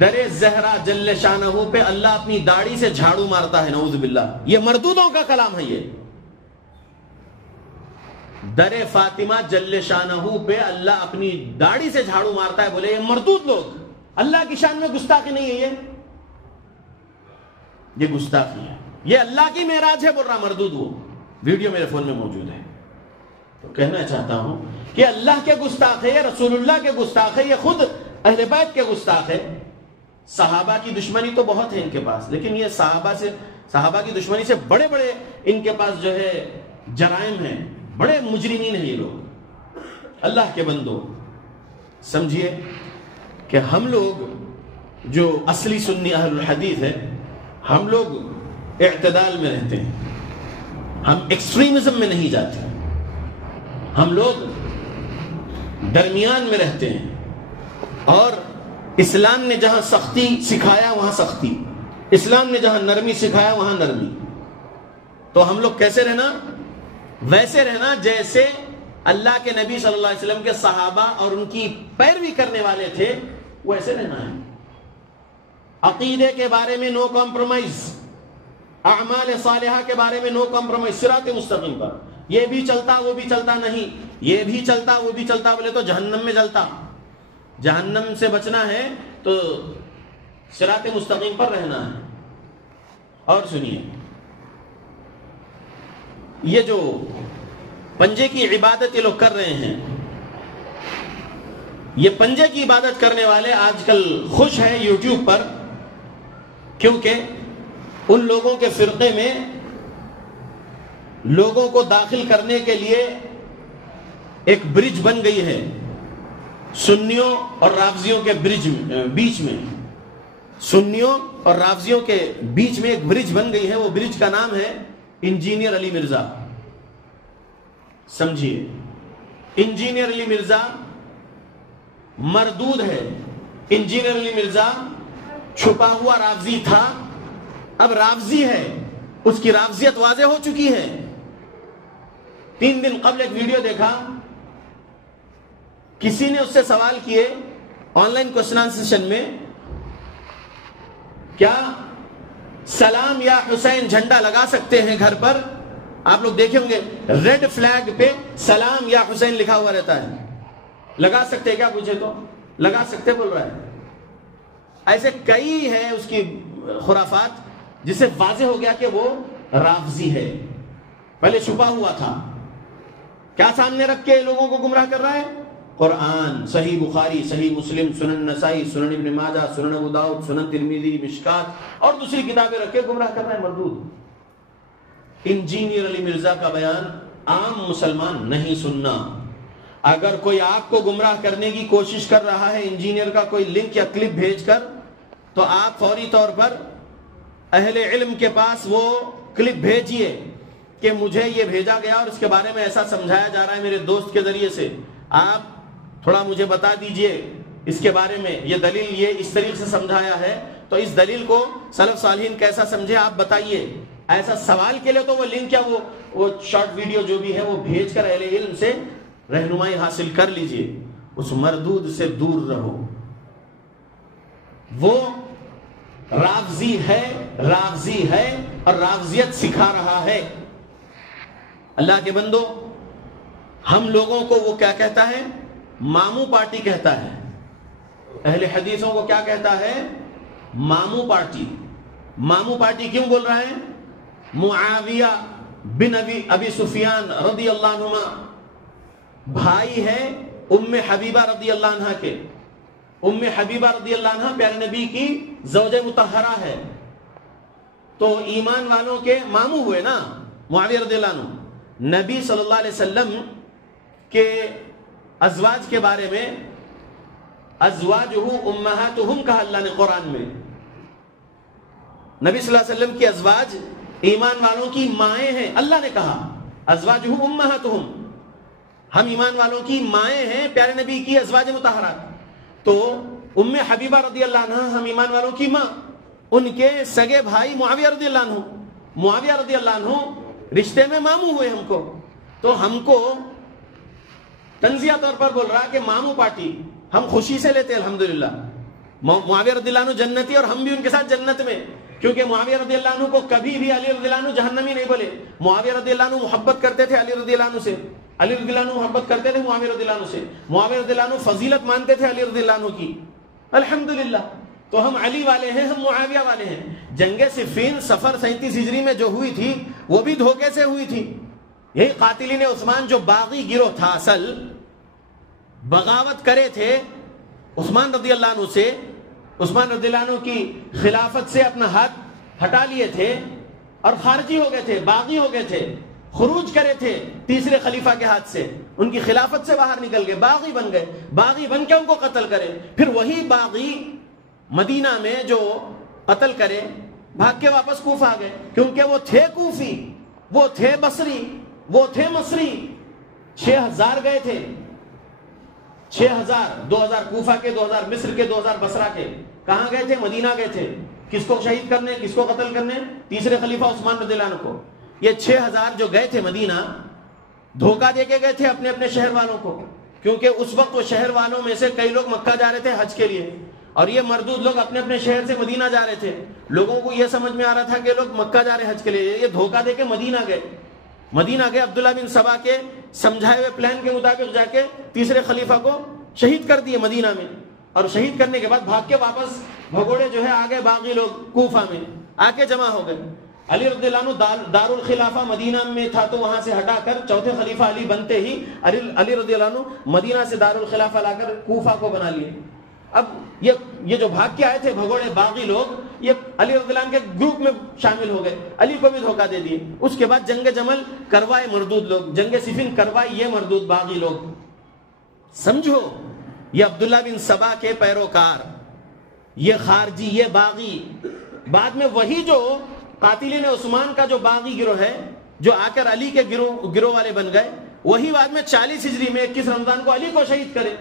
درے زہرا جل شانہ پہ اللہ اپنی داڑھی سے جھاڑو مارتا ہے, نعوذ باللہ. یہ مردودوں کا کلام ہے. یہ در فاطمہ جل شانہ پہ اللہ اپنی داڑھی سے جھاڑو مارتا ہے, بولے یہ مردود لوگ. اللہ کی شان میں گستاخی نہیں ہے, یہ گستاخی ہے. یہ اللہ کی معراج ہے بول رہا مردود. وہ ویڈیو میرے فون میں موجود ہے. تو کہنا چاہتا ہوں کہ اللہ کے گستاخ ہے, یہ رسول اللہ کے گستاخ ہے, یہ خود اہل بیت کے گستاخ ہے. صحابہ کی دشمنی تو بہت ہے ان کے پاس, لیکن یہ صحابہ کی دشمنی سے بڑے بڑے ان کے پاس جو ہے جرائم ہیں, بڑے مجرمین ہیں یہ لوگ. اللہ کے بندو سمجھیے کہ ہم لوگ جو اصلی سنی اہل الحدیث ہے, ہم لوگ اعتدال میں رہتے ہیں, ہم ایکسٹریمزم میں نہیں جاتے, ہم لوگ درمیان میں رہتے ہیں. اور اسلام نے جہاں سختی سکھایا وہاں سختی, اسلام نے جہاں نرمی سکھایا وہاں نرمی. تو ہم لوگ کیسے رہنا؟ ویسے رہنا جیسے اللہ کے نبی صلی اللہ علیہ وسلم کے صحابہ اور ان کی پیروی کرنے والے تھے, ویسے رہنا ہے. عقیدے کے بارے میں نو کمپرومائز, اعمال صالحہ کے بارے میں نو کمپرومائز, صراط مستقیم پر. یہ بھی چلتا وہ بھی چلتا نہیں, یہ بھی چلتا وہ بھی چلتا بولے تو جہنم میں جلتا. جہنم سے بچنا ہے تو صراط مستقیم پر رہنا ہے. اور سنیے, یہ جو پنجے کی عبادت یہ لوگ کر رہے ہیں, یہ پنجے کی عبادت کرنے والے آج کل خوش ہیں یوٹیوب پر, کیونکہ ان لوگوں کے فرقے میں لوگوں کو داخل کرنے کے لیے ایک برج بن گئی ہے, سنیوں اور رافضیوں کے بیچ میں, سنیوں اور رافضیوں کے بیچ میں ایک برج بن گئی ہے. وہ برج کا نام ہے انجینئر علی مرزا. سمجھیے, انجینئر علی مرزا مردود ہے. انجینئر علی مرزا چھپا ہوا رافضی تھا, اب رافضی ہے, اس کی رافضیت واضح ہو چکی ہے. 3 دن قبل ایک ویڈیو دیکھا, کسی نے اس سے سوال کیے on line question answer session میں, کیا سلام یا حسین جھنڈا لگا سکتے ہیں گھر پر. آپ لوگ دیکھیں ہوں گے ریڈ فلیگ پہ سلام یا حسین لکھا ہوا رہتا ہے. لگا سکتے کیا پوچھے تو؟ لگا سکتے بول رہا ہے. ایسے کئی ہیں اس کی خرافات جس سے واضح ہو گیا کہ وہ رافضی ہے. پہلے چھپا ہوا تھا. کیا سامنے رکھ کے لوگوں کو گمراہ کر رہا ہے؟ قرآن، صحیح بخاری، صحیح مسلم، سنن نسائی، سنن ابن ماجہ، سنن ابو داؤد، سنن ترمذی، مشکات اور دوسری کتابیں رکھ کے گمراہ کر رہا ہے مردود. انجینئر علی مرزا کا بیان عام مسلمان نہیں سننا. اگر کوئی آپ کو گمراہ کرنے کی کوشش کر رہا ہے انجینئر کا کوئی لنک یا کلپ بھیج کر، تو آپ فوری طور پر اہل علم کے پاس وہ کلپ بھیجئے کہ مجھے یہ بھیجا گیا اور اس کے بارے میں ایسا سمجھایا جا رہا ہے میرے دوست کے ذریعے سے، آپ تھوڑا مجھے بتا دیجئے اس کے بارے میں، یہ دلیل یہ اس طریقے سے سمجھایا ہے تو اس دلیل کو سلف صالحین کیسا سمجھے آپ بتائیے. ایسا سوال کے لیے تو وہ لنک یا وہ شارٹ ویڈیو جو بھی ہے وہ بھیج کر اہل علم سے رہنمائی حاصل کر لیجئے. اس مردود سے دور رہو. وہ رافضی ہے اور رافضیت سکھا رہا ہے. اللہ کے بندو، ہم لوگوں کو وہ کیا کہتا ہے؟ ماموں پارٹی کہتا ہے. اہل حدیثوں کو کیا کہتا ہے؟ ماموں پارٹی. ماموں پارٹی کیوں بول رہا ہے؟ معاویہ بن ابی سفیان رضی اللہ عنہ بھائی ہے ام حبیبہ رضی اللہ عنہ کے. ام حبیبہ رضی اللہ عنہ پیارے نبی کی زوجہ مطہرہ ہے. تو ایمان والوں کے ماموں ہوئے نا معاویہ رضی اللہ عنہ. نبی صلی اللہ علیہ وسلم کے ازواج کے بارے میں ازواجہ امہاتہم کہا اللہ نے قرآن میں. نبی صلی اللہ علیہ وسلم کی ازواج ایمان والوں کی مائیں ہیں. اللہ نے کہا ازواجہ امہاتہم، ہم ایمان والوں کی مائیں ہیں پیارے نبی کی ازواج مطہرات. تو ام حبیبہ رضی اللہ عنہ ہم ایمان والوں کی ماں، ان کے سگے بھائی معاویہ رضی اللہ عنہ، معاویہ رضی اللہ عنہ رشتے میں ماموں ہوئے ہم کو. تو ہم کو تنزیہ طور پر بول رہا کہ ماموں پارٹی ہم خوشی سے لیتے الحمدللہ. معاویہ رضی اللہ عنہ جنتی اور ہم بھی ان کے ساتھ جنت میں، کیونکہ معاویہ رضی اللہ عنہ کو کبھی بھی علی رضی اللہ عنہ جہنمی نہیں بولے. معاویہ رضی اللہ عنہ محبت کرتے تھے علی رضی اللہ عنہ سے، علی رضی اللہ عنہ محبت کرتے تھے معاویہ رضی اللہ عنہ سے، معاویہ رضی اللہ عنہ فضیلت مانتے تھے علی رضی اللہ عنہ کی. الحمدللہ. تو ہم علی والے ہیں، ہم معاویہ والے ہیں. جنگ صفین سفر 37 ہجری میں جو ہوئی تھی وہ بھی دھوکے سے ہوئی تھی. یہی قاتلین عثمان جو باغی گروہ تھا، اصل بغاوت کرے تھے عثمان رضی اللہ عنہ سے، عثمان رضی اللہ عنہ کی خلافت سے اپنا ہاتھ ہٹا لیے تھے اور خارجی ہو گئے تھے، باغی ہو گئے تھے، خروج کرے تھے تیسرے خلیفہ کے ہاتھ سے، ان کی خلافت سے باہر نکل گئے، باغی بن گئے. باغی بن کے ان کو قتل کرے، پھر وہی باغی مدینہ میں جو قتل کرے بھاگ کے واپس کوفہ آ گئے، کیونکہ وہ تھے کوفی، وہ تھے بصری، وہ تھے مصری. 6000 گئے تھے، 6000، 2000 کوفہ کے، 2000 مصر کے، 2000 بصرہ کے. کہاں گئے تھے؟ مدینہ گئے تھے. کس کو شہید کرنے، کس کو قتل کرنے؟ تیسرے خلیفہ عثمان رضی اللہ عنہ کو. یہ 6000 جو گئے تھے مدینہ، دھوکہ دے کے گئے تھے اپنے اپنے شہر والوں کو، کیونکہ اس وقت وہ شہر والوں میں سے کئی لوگ مکہ جا رہے تھے حج کے لیے، اور یہ مردود لوگ اپنے اپنے شہر سے مدینہ جا رہے تھے. لوگوں کو یہ سمجھ میں آ رہا تھا کہ لوگ مکہ جا رہے حج کے لیے، یہ دھوکہ دے کے مدینہ گئے. مدینہ گئے، عبداللہ بن سبا کے سمجھائے ہوئے پلان کے مطابق جا کے تیسرے خلیفہ کو شہید کر دیے مدینہ میں. اور شہید کرنے کے بعد بھاگ کے واپس بھگوڑے جو ہے آگے باغی لوگ کوفہ میں آ کے جمع ہو گئے. علی رضی اللہ عنہ دار الخلافہ مدینہ میں تھا تو وہاں سے ہٹا کر چوتھے خلیفہ علی بنتے ہی علی رضی اللہ عنہ مدینہ سے دار الخلافہ لا کر کوفہ کو بنا لیے. اب یہ جو بھاگ کے آئے تھے بھگوڑے باغی لوگ، یہ علی رضی اللہ عنہ کے گروپ میں شامل ہو گئے، علی کو بھی دھوکہ دے دیے. اس کے بعد جنگ جمل کروائے مردود لوگ، جنگ صفین کروائی یہ مردود باغی لوگ. سمجھو، یہ عبداللہ بن سبا کے پیروکار، یہ خارجی، یہ باغی. بعد میں وہی جو قاتلین عثمان کا جو باغی گروہ ہے، جو آ کر علی کے گروہ والے بن گئے، وہی بعد میں 40 ہجری میں 21 رمضان کو علی کو شہید کرے.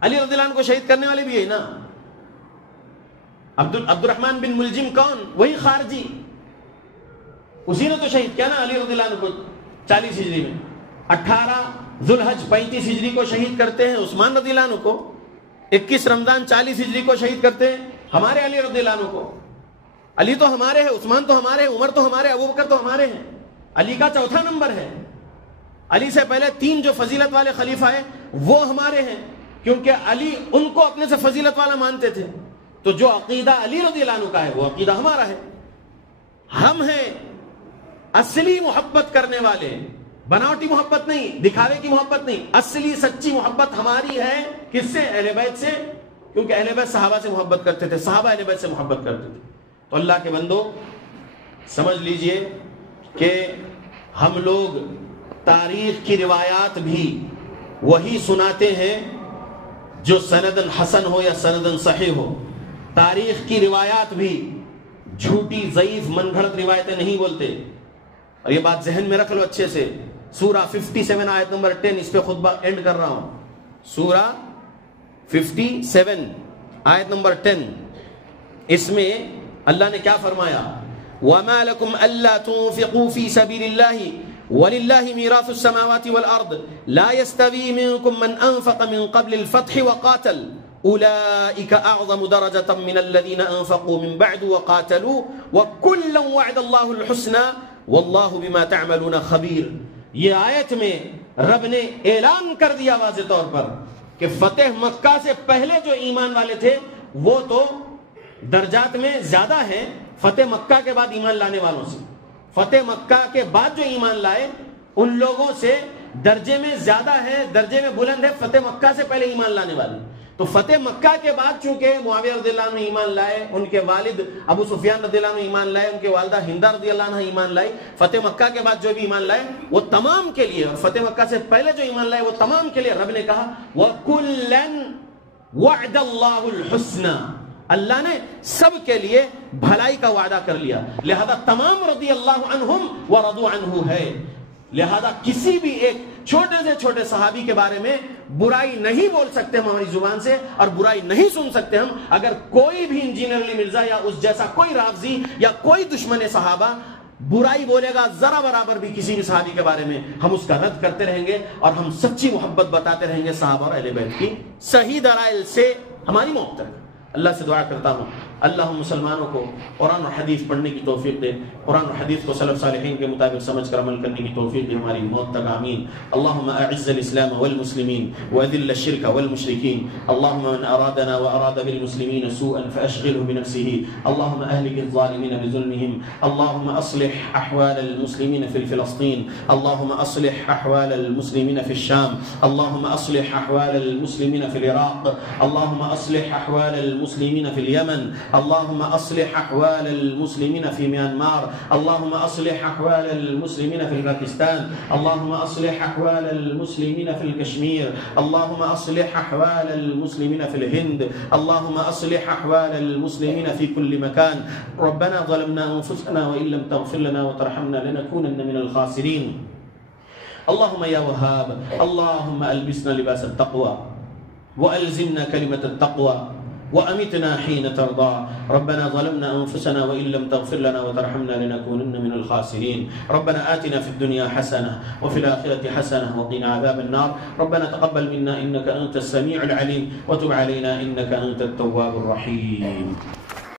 علی رضی اللہ عنہ کو شہید کرنے والے بھی ہے نا. عبد الرحمن بن ملجم کون؟ وہی خارجی، اسی نے تو شہید کیا نا علی رضی اللہ عنہ کو 40 ہجری میں. 18 ذوالحج 35 ہجری کو شہید کرتے ہیں عثمان رضی اللہ عنہ کو، 21 رمضان 40 ہجری کو شہید کرتے ہیں ہمارے علی رضی اللہ عنہ کو. علی تو ہمارے ہیں، عثمان تو ہمارے ہیں، عمر تو ہمارے، ابوبکر تو ہمارے ہیں، علی کا چوتھا نمبر ہے، علی سے پہلے 3 جو فضیلت والے خلیفہ ہیں وہ ہمارے ہیں، کیونکہ علی ان کو اپنے سے فضیلت والا مانتے تھے، تو جو عقیدہ علی رضی اللہ عنہ کا ہے وہ عقیدہ ہمارا ہے۔ ہم ہیں اصلی محبت کرنے والے، بناوٹی محبت نہیں، دکھاوے کی محبت نہیں، اصلی سچی محبت ہماری ہے کس سے؟ اہل بیت سے، کیونکہ اہل بیت صحابہ سے محبت کرتے تھے، صحابہ اہل بیت سے محبت کرتے تھے۔ تو اللہ کے بندو سمجھ لیجئے کہ ہم لوگ تاریخ کی روایات بھی وہی سناتے ہیں جو سندن حسن ہو یا سندن صحیح ہو، تاریخ کی روایات بھی جھوٹی ضعیف من گھڑت روایتیں نہیں بولتے، اور یہ بات ذہن میں رکھ لو اچھے سے۔ سورہ 57 آیت نمبر 10، اس پہ خطبہ اینڈ کر رہا ہوں، سورہ 57 آیت نمبر 10، اس میں اللہ نے کیا فرمایا؟ وَمَا لَكُمْ أَلَّا تُنْفِقُوا فِي سَبِيلِ اللَّهِ وَلِلَّهِ مِيرَاثُ السَّمَاوَاتِ وَالْأَرْضِ لَا يَسْتَوِي مِنكُم مَّنْ أَنفَقَ مِن قَبْلِ الْفَتْحِ وَقَاتَلَ أُولَئِكَ أَعْظَمُ دَرَجَةً مِّنَ الَّذِينَ أَنفَقُوا مِن بَعْدُ وَقَاتَلُوا وَكُلًّا وَعَدَ اللَّهُ الْحُسْنَى وَاللَّهُ بِمَا تَعْمَلُونَ خَبِيرٌ۔ یہ آیت میں رب نے اعلان کر دیا واضح طور پر کہ فتح مکہ سے پہلے جو ایمان والے تھے وہ تو درجات میں زیادہ ہیں فتح مکہ کے بعد ایمان لانے والوں سے، فتح مکہ کے بعد جو ایمان لائے ان لوگوں سے درجے میں زیادہ ہے، درجے میں بلند ہے فتح مکہ سے پہلے ایمان لانے والے۔ تو فتح مکہ کے بعد چونکہ معاویہ رضی اللہ عنہ ایمان لائے، ان کے والد ابو سفیان رضی اللہ عنہ ایمان لائے، ان کے والدہ ہندہ رضی اللہ عنہ ایمان لائی، فتح مکہ کے بعد جو بھی ایمان لائے وہ تمام کے لیے، اور فتح مکہ سے پہلے جو ایمان لائے وہ تمام کے لیے رب نے کہا وَكُلًّا وَعْدَ اللَّهُ الْحُسْنَى، اللہ نے سب کے لیے بھلائی کا وعدہ کر لیا، لہذا تمام رضی اللہ عنہم ورضوا عنہ ہے، لہذا کسی بھی ایک چھوٹے سے چھوٹے صحابی کے بارے میں برائی نہیں بول سکتے ہم ہماری زبان سے، اور برائی نہیں سن سکتے ہم۔ اگر کوئی بھی انجینئر علی مرزا یا اس جیسا کوئی رافضی یا کوئی دشمن صحابہ برائی بولے گا ذرا برابر بھی کسی بھی صحابی کے بارے میں، ہم اس کا رد کرتے رہیں گے، اور ہم سچی محبت بتاتے رہیں گے صحابہ اور اہل بیت کی صحیح دلائل سے ہماری محبت۔ اللہ سے دعا کرتا ہوں اللہ ہم مسلمانوں کو قرآن اور حدیث پڑھنے کی توفیق دے، قرآن اور حدیث کو سلف صالحین کے مطابق سمجھ کر عمل کرنے کی توفیق دے ہماری موت تک، آمین۔ اللہم اعز الاسلام والمسلمین واذل الشرک والمشرکین، اللہم من ارادنا واراد بالمسلمین سوءا فاشغله بنفسه، اللہم اہلک الظالمین بظلمهم، اللہم اصلح احوال المسلمین في فلسطین، اللہم اصلح احوال المسلمین في الشام، اللہم اصلح احوال المسلمین في العراق، اللہم اصلح احوال المسلمین في اليمن، اللهم أصلح أحوال المسلمين في ميانمار، اللهم أصلح أحوال المسلمين في باكستان، اللهم أصلح أحوال المسلمين في الكشمير، اللهم أصلح أحوال المسلمين في الهند، اللهم أصلح أحوال المسلمين في كل مكان. ربنا ظلمنا أنفسنا وإن لم تغفر لنا وترحمنا لنكونن من الخاسرين. اللهم يا وهاب، اللهم ألبسنا لباس التقوى وألزمنا كلمة التقوى وأمتنا حين ترضى. ربنا ظلمنا أنفسنا وإن لم تغفر لنا وترحمنا لنكونن من الخاسرين. ربنا آتنا في الدنيا حسنة وفي الآخرة حسنة وقنا عذاب النار. ربنا تقبل منا إنك أنت السميع العليم وتب علينا إنك أنت التواب الرحيم.